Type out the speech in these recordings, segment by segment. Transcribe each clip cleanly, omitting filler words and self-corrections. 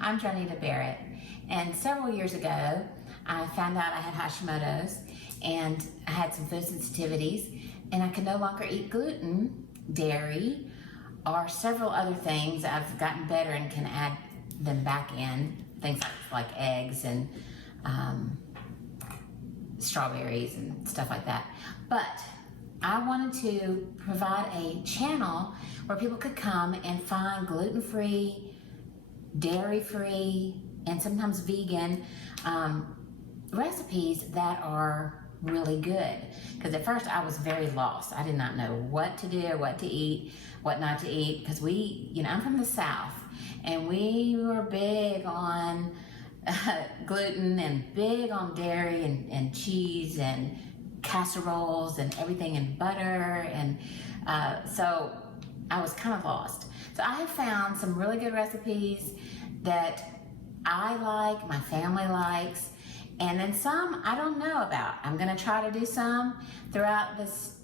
I'm Janita Barrett, and several years ago, I found out I had Hashimoto's, and I had some food sensitivities, and I could no longer eat gluten, dairy, or several other things. I've gotten better and can add them back in, things like eggs and strawberries and stuff like that. But I wanted to provide a channel where people could come and find gluten-free, dairy-free, and sometimes vegan recipes that are really good. Because at first I was very lost. I did not know what to do, what to eat, what not to eat. Because I'm from the South, and we were big on gluten and big on dairy and cheese and casseroles and everything and butter. And so I was kind of lost. So I have found some really good recipes that I like, my family likes, and then some I don't know about. I'm gonna try to do some throughout this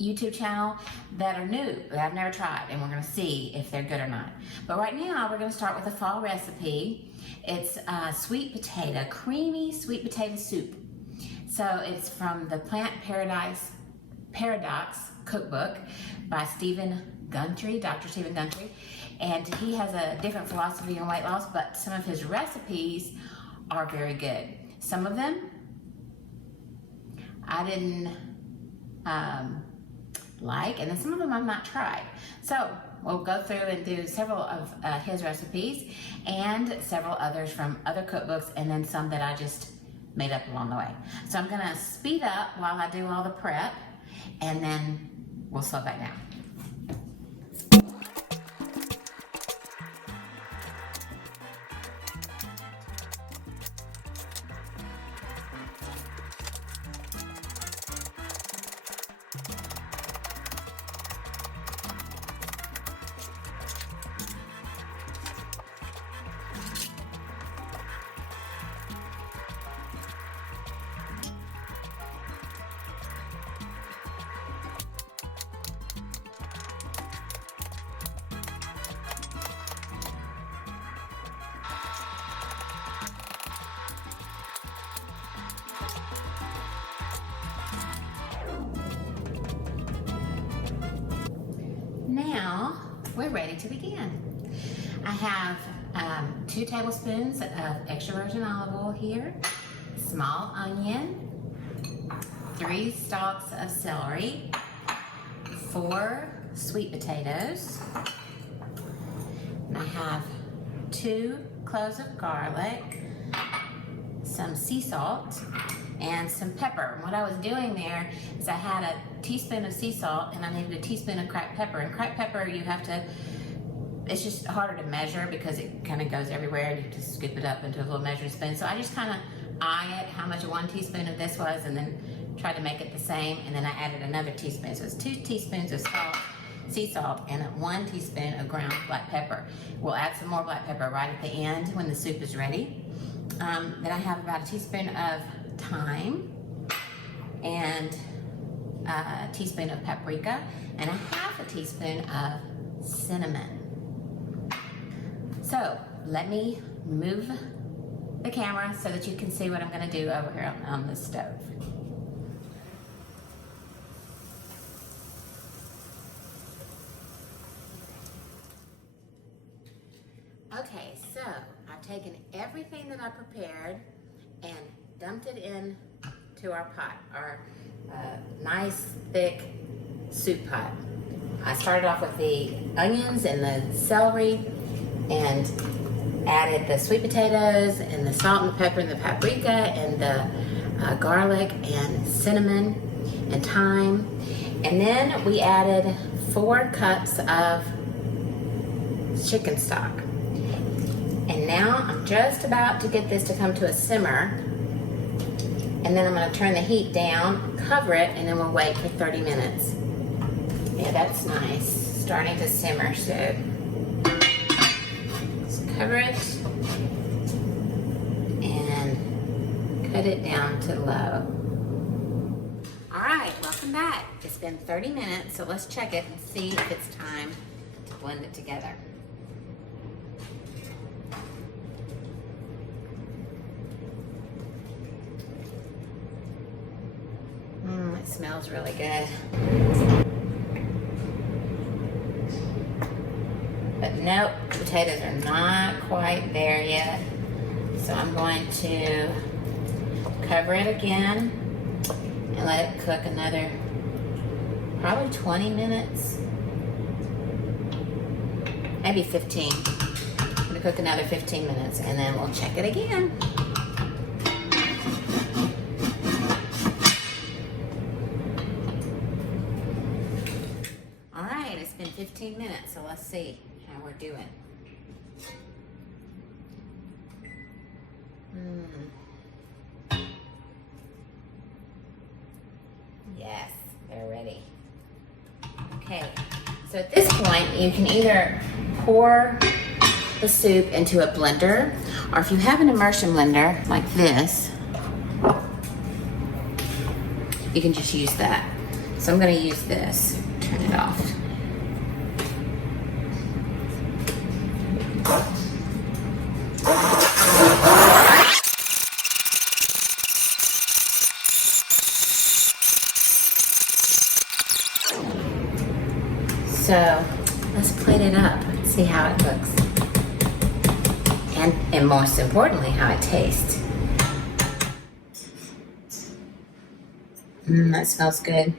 YouTube channel that are new, that I've never tried, and we're gonna see if they're good or not. But right now, we're gonna start with a fall recipe. It's sweet potato, creamy sweet potato soup. So it's from the Plant Paradox cookbook by Dr. Stephen Gundry. And he has a different philosophy on weight loss, but some of his recipes are very good. Some of them I didn't like, and then some of them I've not tried. So we'll go through and do several of his recipes and several others from other cookbooks, and then some that I just made up along the way. So I'm gonna speed up while I do all the prep, and then we'll slow back down. Now we're ready to begin. I have 2 tablespoons of extra virgin olive oil here, small onion, 3 stalks of celery, 4 sweet potatoes, and I have 2 cloves of garlic, some sea salt, and some pepper. And what I was doing there is I had a teaspoon of sea salt and I needed a teaspoon of cracked pepper. And cracked pepper, it's just harder to measure because it kind of goes everywhere and you have to scoop it up into a little measuring spoon. So I just kind of eye it, how much 1 teaspoon of this was, and then try to make it the same. And then I added another teaspoon. So it's 2 teaspoons of sea salt, and 1 teaspoon of ground black pepper. We'll add some more black pepper right at the end when the soup is ready. Then I have about a teaspoon of thyme and a teaspoon of paprika and a half a teaspoon of cinnamon. So let me move the camera so that you can see what I'm going to do over here on the stove. Okay, so I've taken everything that I prepared and dumped it in to our pot, our nice thick soup pot. I started off with the onions and the celery and added the sweet potatoes and the salt and the pepper and the paprika and the garlic and cinnamon and thyme. And then we added 4 cups of chicken stock. And now I'm just about to get this to come to a simmer. And then I'm going to turn the heat down, cover it, and then we'll wait for 30 minutes. Yeah, that's nice. Starting to simmer, so let's cover it and cut it down to low. All right, welcome back. It's been 30 minutes, so let's check it and see if it's time to blend it together. smells really good. But nope, the potatoes are not quite there yet. So I'm going to cover it again and let it cook another probably 20 minutes, maybe 15. I'm gonna cook another 15 minutes and then we'll check it again. All right, it's been 15 minutes, so let's see how we're doing. Yes, they're ready. Okay, so at this point, you can either pour the soup into a blender, or if you have an immersion blender like this, you can just use that. So I'm gonna use this. Turn it off. So let's plate it up and see how it looks. And most importantly, how it tastes. That smells good.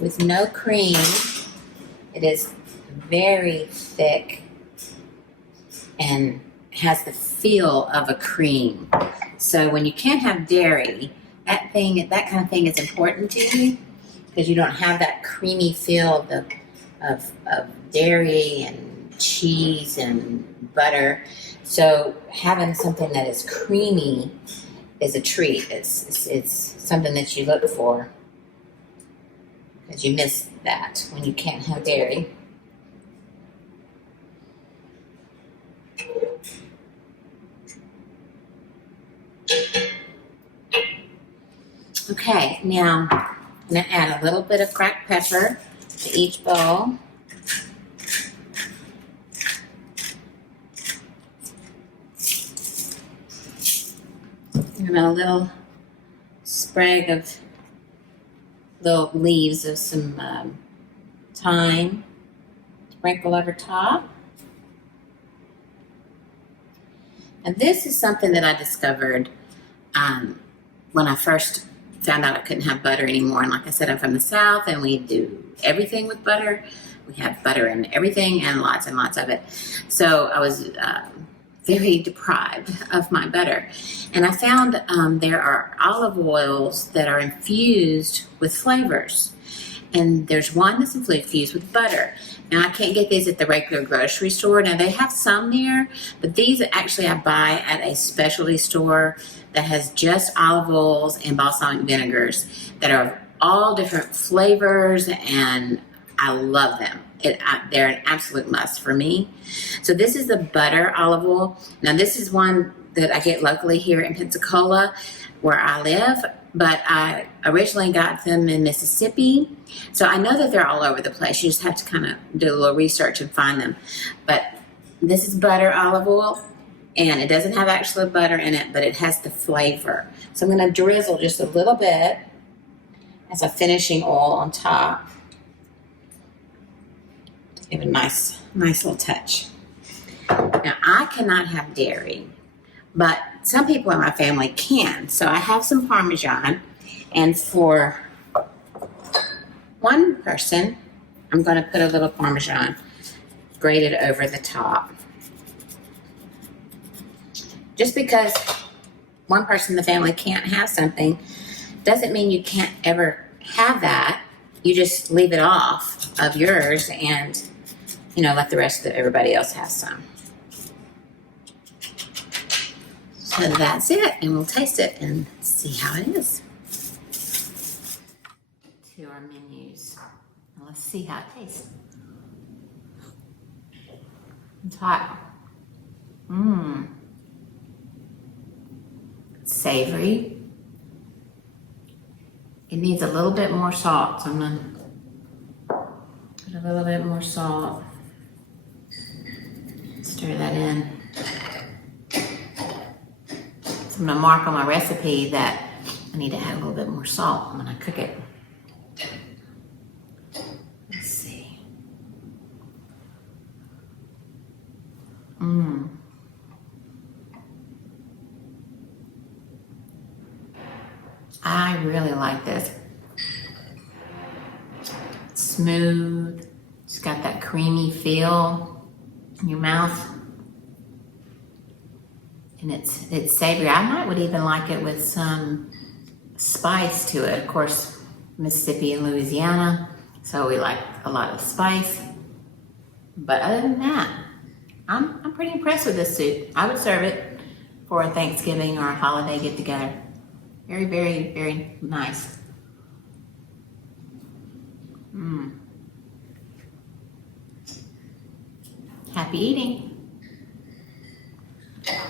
With no cream, it is very thick and has the feel of a cream. So when you can't have dairy, that kind of thing is important to you because you don't have that creamy feel of dairy and cheese and butter. So having something that is creamy is a treat. It's something that you look for, because you miss that when you can't have dairy. Okay, now I'm going to add a little bit of cracked pepper to each bowl. And a little sprig of little leaves of some thyme, sprinkle over top. And this is something that I discovered when I first found out I couldn't have butter anymore. And like I said, I'm from the South and we do everything with butter. We have butter in everything and lots of it. So I was very deprived of my butter. And I found there are olive oils that are infused with flavors. And there's one that's infused with butter. Now, I can't get these at the regular grocery store. Now, they have some there, but these actually I buy at a specialty store that has just olive oils and balsamic vinegars that are of all different flavors, and I love them. They're an absolute must for me. So this is the butter olive oil. Now, this is one that I get locally here in Pensacola, where I live, but I originally got them in Mississippi. So I know that they're all over the place. You just have to kind of do a little research and find them. But this is butter olive oil, and it doesn't have actual butter in it, but it has the flavor. So I'm going to drizzle just a little bit as a finishing oil on top. Give it a nice little touch. Now, I cannot have dairy, but some people in my family can. So I have some Parmesan, and for one person, I'm going to put a little Parmesan grated over the top. Just because one person in the family can't have something doesn't mean you can't ever have that. You just leave it off of yours and, let the rest of everybody else have some. So that's it, and we'll taste it and see how it is. To our menus. Now let's see how it tastes. It's hot. It's savory. It needs a little bit more salt, so I'm gonna put a little bit more salt. Stir that in. So I'm gonna mark on my recipe that I need to add a little bit more salt when I cook it. Let's see. I really like this. Smooth. It's got that creamy feel in your mouth. And it's savory. I would even like it with some spice to it. Of course, Mississippi and Louisiana, so we like a lot of spice. But other than that, I'm pretty impressed with this soup. I would serve it for a Thanksgiving or a holiday get-together. Very, very, very nice. Happy eating.